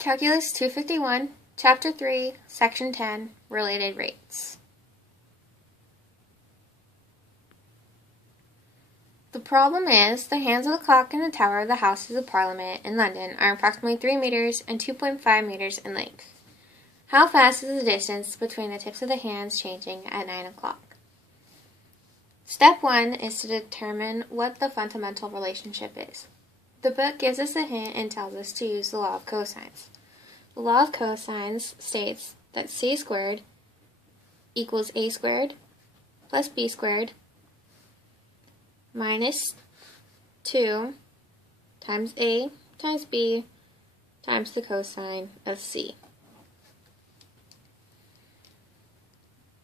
Calculus 251, Chapter 3, Section 10, Related Rates. The problem is, the hands of the clock in the tower of the Houses of Parliament in London are approximately 3 meters and 2.5 meters in length. How fast is the distance between the tips of the hands changing at 9 o'clock? Step 1 is to determine what the fundamental relationship is. The book gives us a hint and tells us to use the law of cosines. The law of cosines states that c squared equals a squared plus b squared minus 2 times a times b times the cosine of c.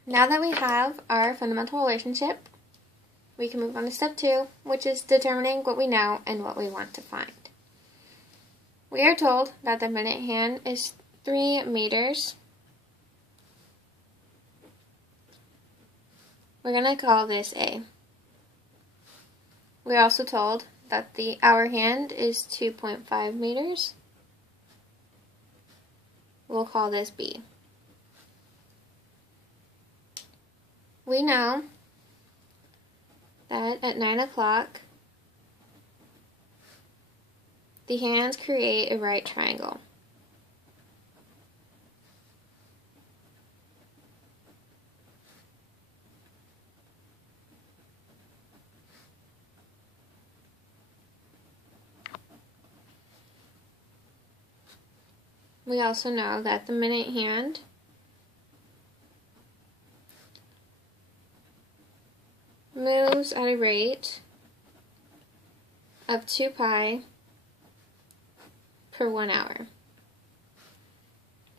Now that we have our fundamental relationship, we can move on to step 2, which is determining what we know and what we want to find. We are told that the minute hand is 3 meters. We're going to call this A. We're also told that the hour hand is 2.5 meters. We'll call this B. We know that at 9 o'clock, the hands create a right triangle. We also know that the minute hand moves at a rate of 2 pi per 1 hour.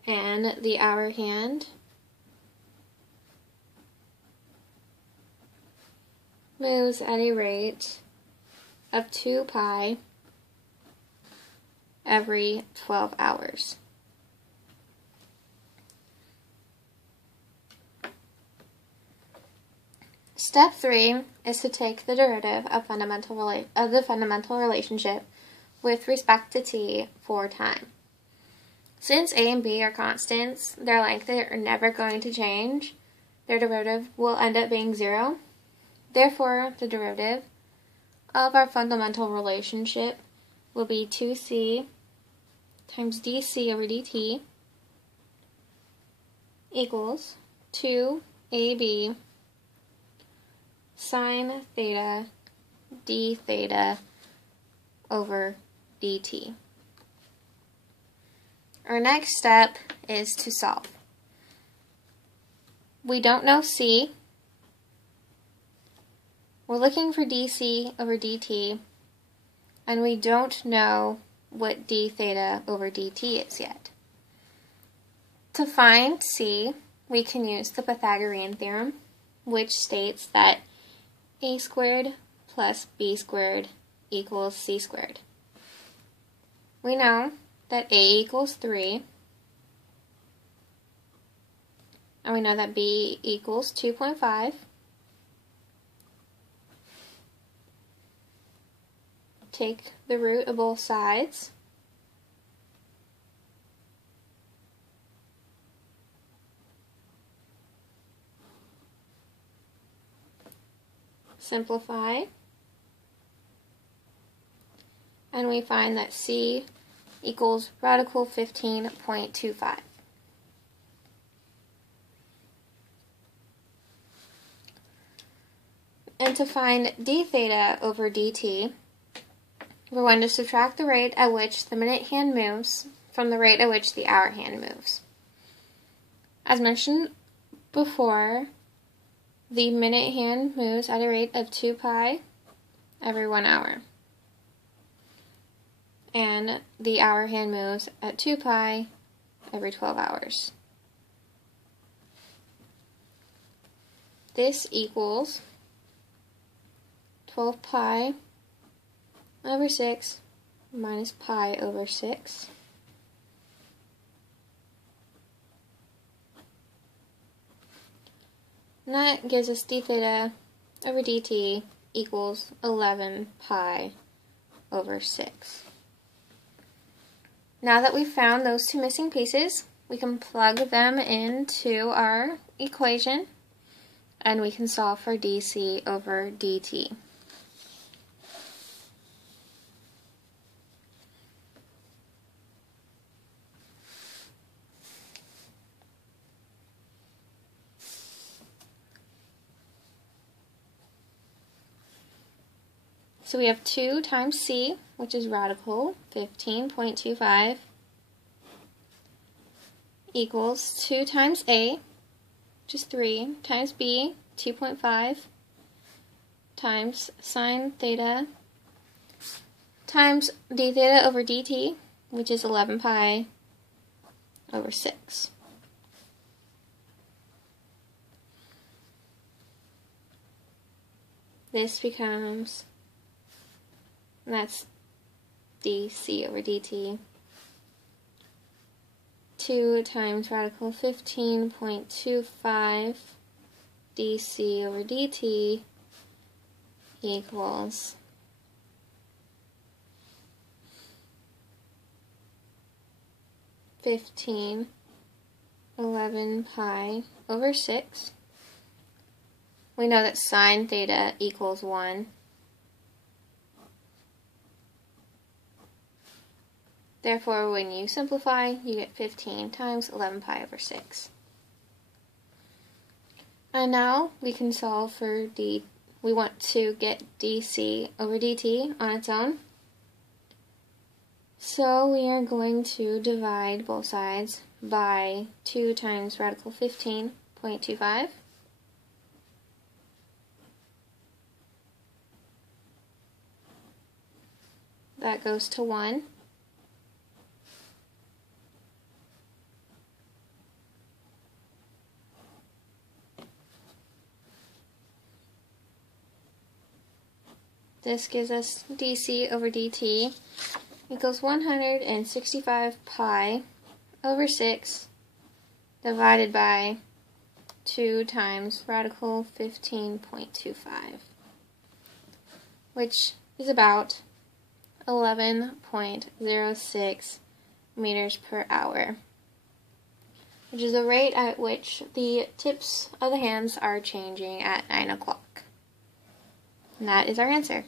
And the hour hand moves at a rate of 2 pi every 12 hours. Step 3 is to take the derivative of the fundamental relationship with respect to t for time. Since a and b are constants, their length are never going to change. Their derivative will end up being 0. Therefore, the derivative of our fundamental relationship will be 2c times dc over dt equals 2ab sine theta d theta over dt. Our next step is to solve. We don't know c. We're looking for dc over dt, and we don't know what d theta over dt is yet. To find c, we can use the Pythagorean theorem, which states that a squared plus b squared equals c squared. We know that a equals 3, and we know that b equals 2.5. Take the root of both sides. Simplify, and we find that c equals radical 15.25. And to find d theta over dt, we're going to subtract the rate at which the minute hand moves from the rate at which the hour hand moves. As mentioned before, the minute hand moves at a rate of 2 pi every 1 hour. And the hour hand moves at 2 pi every 12 hours. This equals 12 pi over 6 minus pi over 6. And that gives us d theta over dt equals 11 pi over 6. Now that we've found those two missing pieces, we can plug them into our equation and we can solve for dc over dt. So we have 2 times c, which is radical 15.25, equals 2 times a, which is 3, times b, 2.5, times sine theta, times d theta over dt, which is 11 pi over 6. This becomes, that's dc over dt, 2 times radical 15.25 dc over dt equals 11 pi over 6. We know that sine theta equals 1. Therefore, when you simplify, you get 15 times 11 pi over 6. And now we can solve for we want to get dc over dt on its own. So we are going to divide both sides by 2 times radical 15.25. That goes to 1. This gives us dc over dt equals 165 pi over 6 divided by 2 times radical 15.25, which is about 11.06 meters per hour, which is the rate at which the tips of the hands are changing at 9 o'clock. And that is our answer.